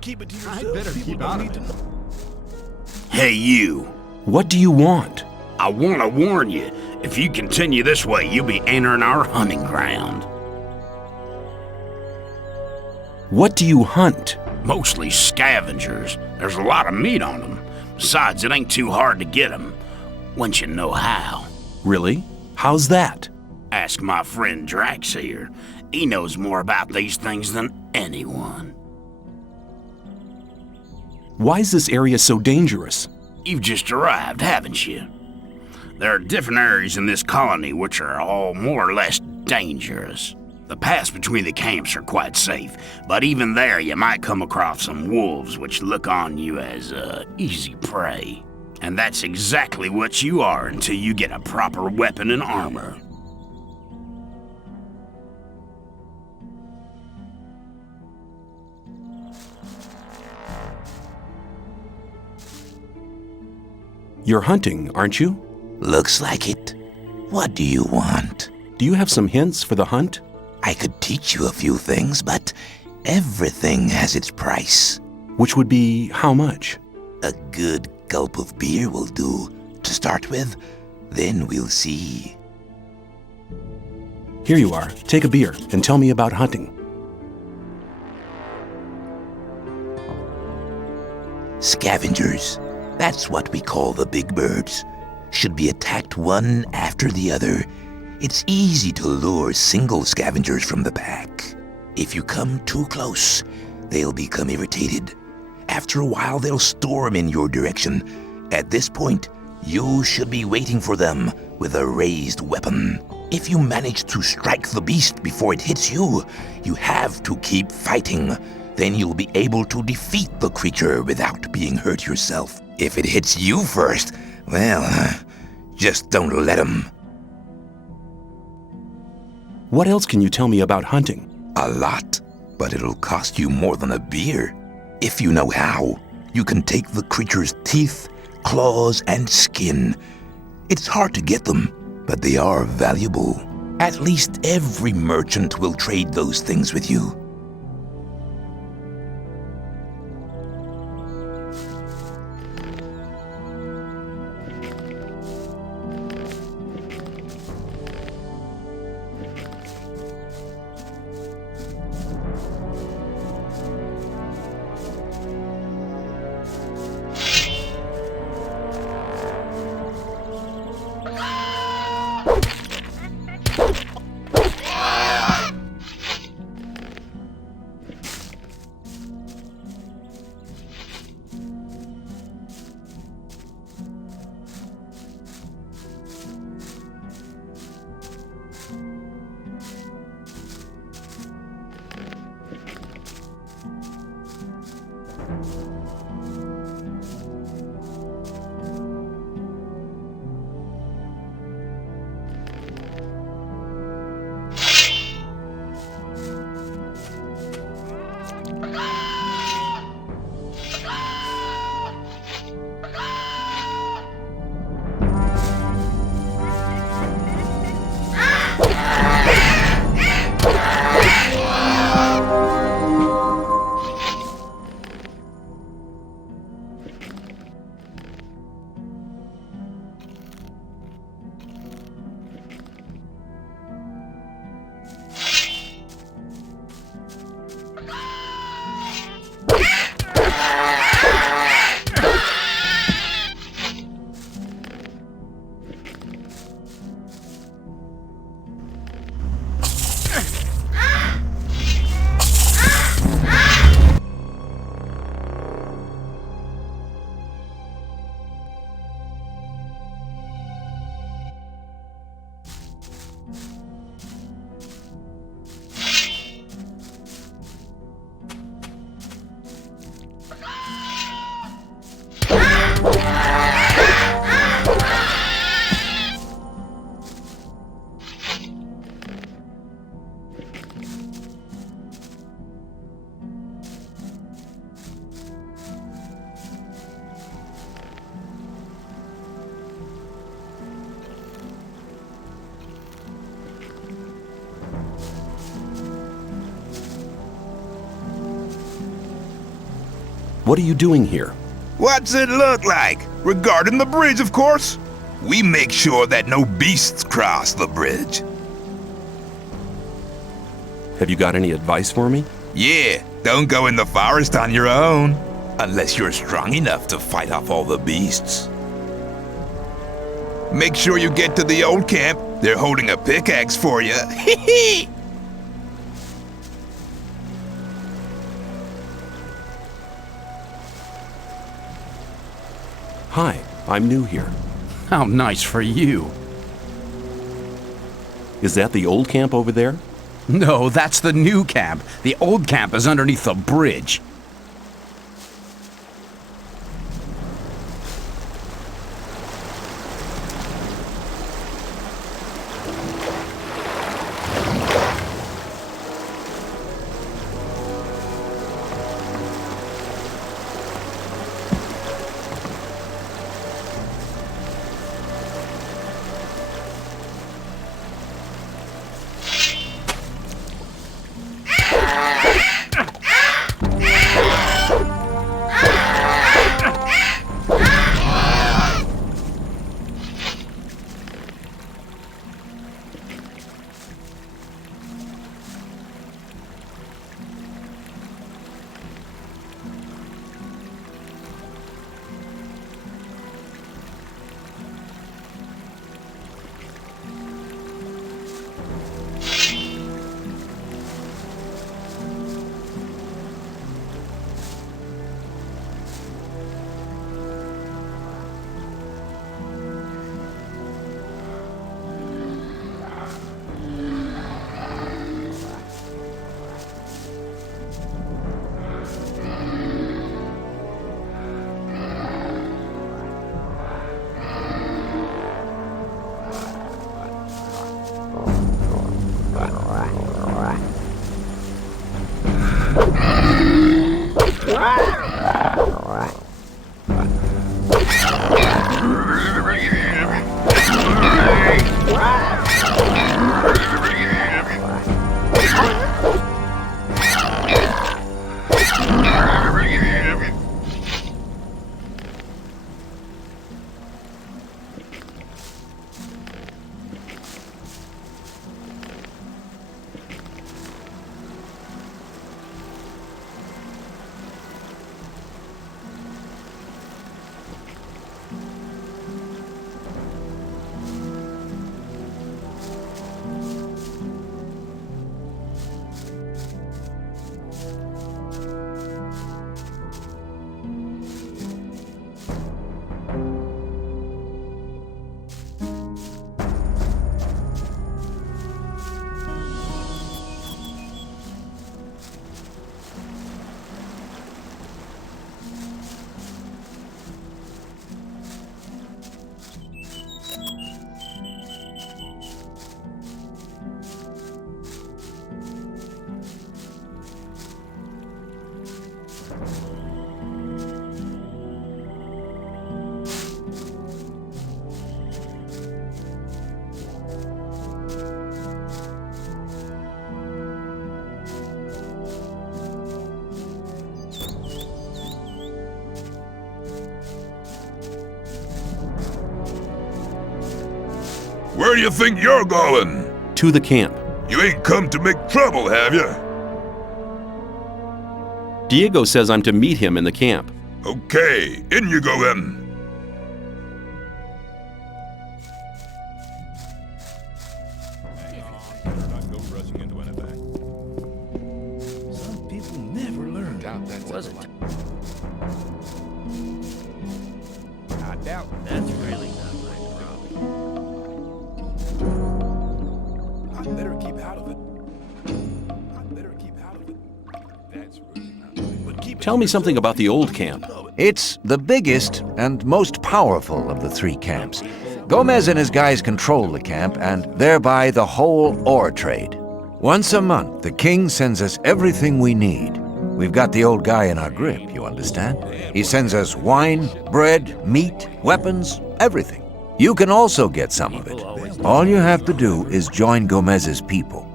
Keep it to yourself. I'd better keep out of it. Hey, you. What do you want? I want to warn you. If you continue this way, you'll be entering our hunting ground. What do you hunt? Mostly scavengers. There's a lot of meat on them. Besides, it ain't too hard to get them, once you know how. Really? How's that? Ask my friend Drax here. He knows more about these things than anyone. Why is this area so dangerous? You've just arrived, haven't you? There are different areas in this colony which are all more or less dangerous. The paths between the camps are quite safe, but even there you might come across some wolves which look on you as easy prey. And that's exactly what you are until you get a proper weapon and armor. You're hunting, aren't you? Looks like it. What do you want? Do you have some hints for the hunt? I could teach you a few things, but everything has its price. Which would be how much? A good gulp of beer will do, to start with. Then we'll see. Here you are. Take a beer and tell me about hunting. Scavengers. That's what we call the big birds. Should be attacked one after the other. It's easy to lure single scavengers from the pack. If you come too close, they'll become irritated. After a while, they'll storm in your direction. At this point, you should be waiting for them with a raised weapon. If you manage to strike the beast before it hits you, you have to keep fighting. Then you'll be able to defeat the creature without being hurt yourself. If it hits you first, well, just don't let him. What else can you tell me about hunting? A lot, but it'll cost you more than a beer. If you know how, you can take the creature's teeth, claws, and skin. It's hard to get them, but they are valuable. At least every merchant will trade those things with you. What are you doing here? What's it look like? Regarding the bridge, of course. We make sure that no beasts cross the bridge. Have you got any advice for me? Yeah, don't go in the forest on your own. Unless you're strong enough to fight off all the beasts. Make sure you get to the old camp. They're holding a pickaxe for you. Hee Hi, I'm new here. How nice for you. Is that the old camp over there? No, that's the new camp. The old camp is underneath the bridge. Where do you think you're going? To the camp. You ain't come to make trouble, have you? Diego says I'm to meet him in the camp. Okay, in you go then. Some people never learn. Was it? I doubt that's really not my problem. I better keep out of it. That's really not right. But keep it Tell me something about the old camp. It's the biggest and most powerful of the three camps. Gomez and his guys control the camp and thereby the whole ore trade. Once a month, the king sends us everything we need. We've got the old guy in our grip, you understand? He sends us wine, bread, meat, weapons, everything. You can also get some of it. All you have to do is join Gomez's people.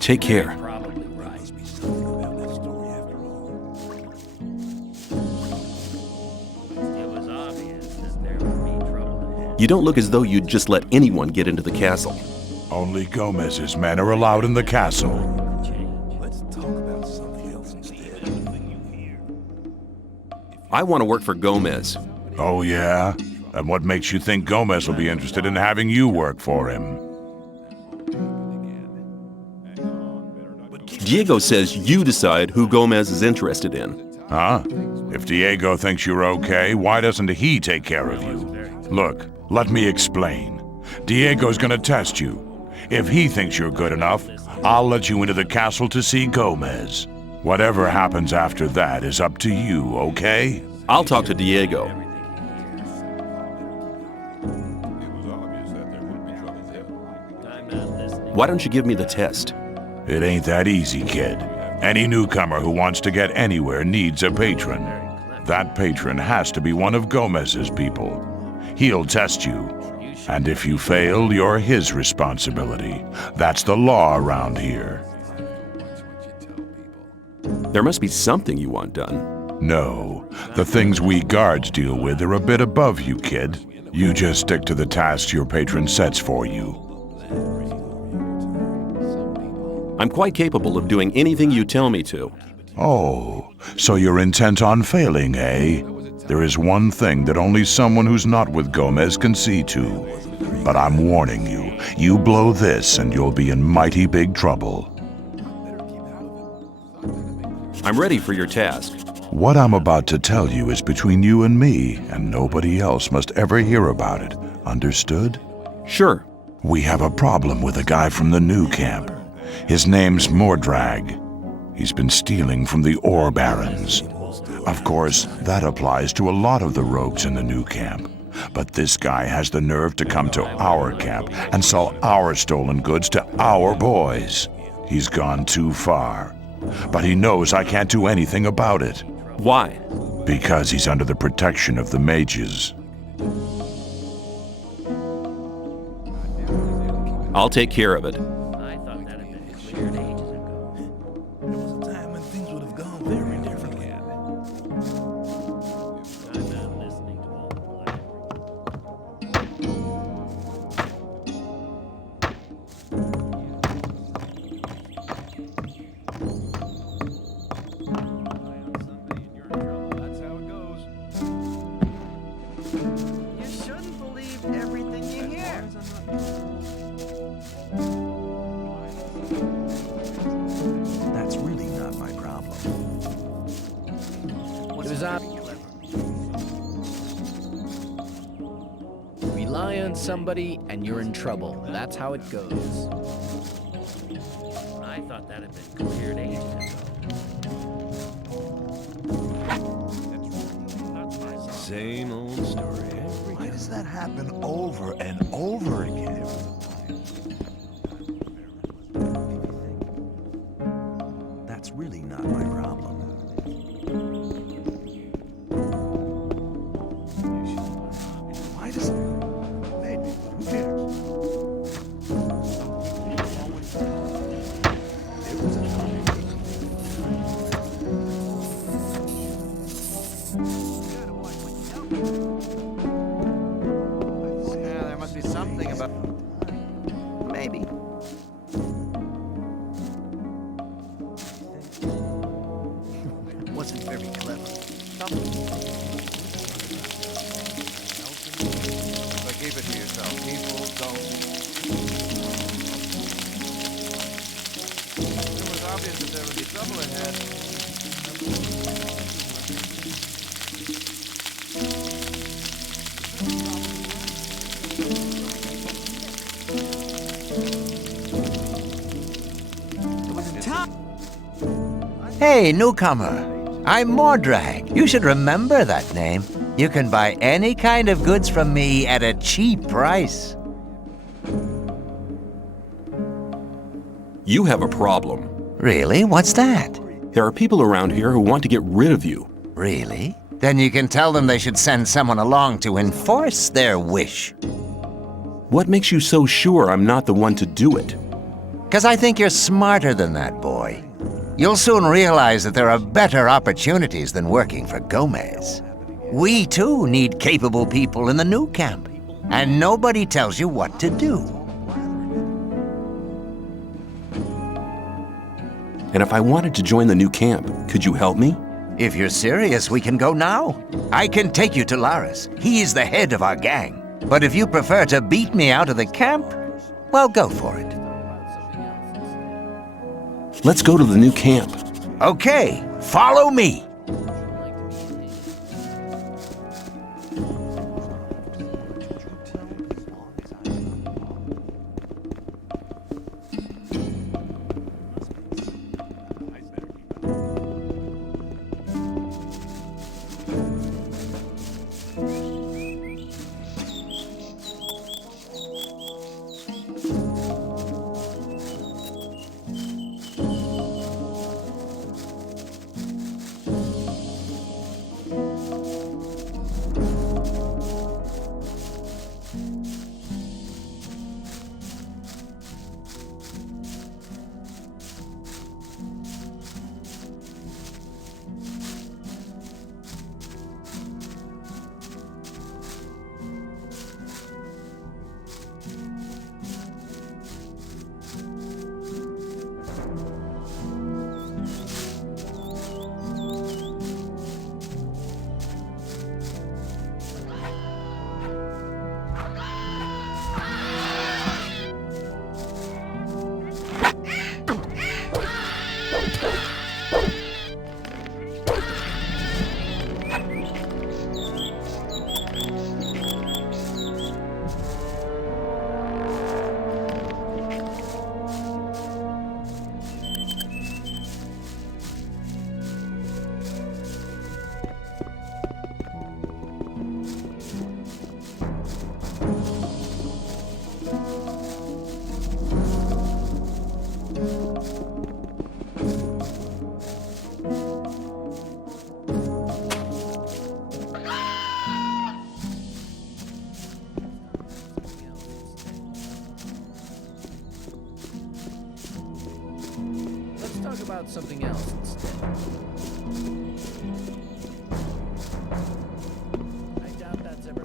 Take care. probably right. Must be something about that story after all. You don't look as though you'd just let anyone get into the castle. Only Gomez's men are allowed in the castle. I want to work for Gomez. Oh, yeah? And what makes you think Gomez will be interested in having you work for him? Diego says you decide who Gomez is interested in. Huh? If Diego thinks you're okay, why doesn't he take care of you? Look, let me explain. Diego's gonna test you. If he thinks you're good enough, I'll let you into the castle to see Gomez. Whatever happens after that is up to you, okay? I'll talk to Diego. Why don't you give me the test? It ain't that easy, kid. Any newcomer who wants to get anywhere needs a patron. That patron has to be one of Gomez's people. He'll test you. And if you fail, you're his responsibility. That's the law around here. There must be something you want done. No. The things we guards deal with are a bit above you, kid. You just stick to the tasks your patron sets for you. I'm quite capable of doing anything you tell me to. Oh, so you're intent on failing, eh? There is one thing that only someone who's not with Gomez can see to. But I'm warning you, you blow this and you'll be in mighty big trouble. I'm ready for your task. What I'm about to tell you is between you and me, and nobody else must ever hear about it. Understood? Sure. We have a problem with a guy from the new camp. His name's Mordrag. He's been stealing from the ore barons. Of course, that applies to a lot of the rogues in the new camp. But this guy has the nerve to come to our camp and sell our stolen goods to our boys. He's gone too far. But he knows I can't do anything about it. Why? Because he's under the protection of the mages. I'll take care of it. Rely on somebody and you're in trouble. That's how it goes. I thought that had been cleared ages ago. Same old story. Why does that happen over and over again? That's really not my problem. Why does maybe, who cares? It was a Yeah, there must be something about... Maybe. Wasn't very clever. But keep it to yourself. People don't... It was obvious that there would be trouble ahead. It was in time. Hey, newcomer. I'm Mordrag. You should remember that name. You can buy any kind of goods from me at a cheap price. You have a problem. Really? What's that? There are people around here who want to get rid of you. Really? Then you can tell them they should send someone along to enforce their wish. What makes you so sure I'm not the one to do it? 'Cause I think you're smarter than that, boy. You'll soon realize that there are better opportunities than working for Gomez. We, too, need capable people in the new camp. and nobody tells you what to do. And if I wanted to join the new camp, could you help me? If you're serious, we can go now. I can take you to Laris. He is the head of our gang. But if you prefer to beat me out of the camp, well, go for it. Let's go to the new camp. Okay, follow me. Let's talk about something else instead. I doubt that's ever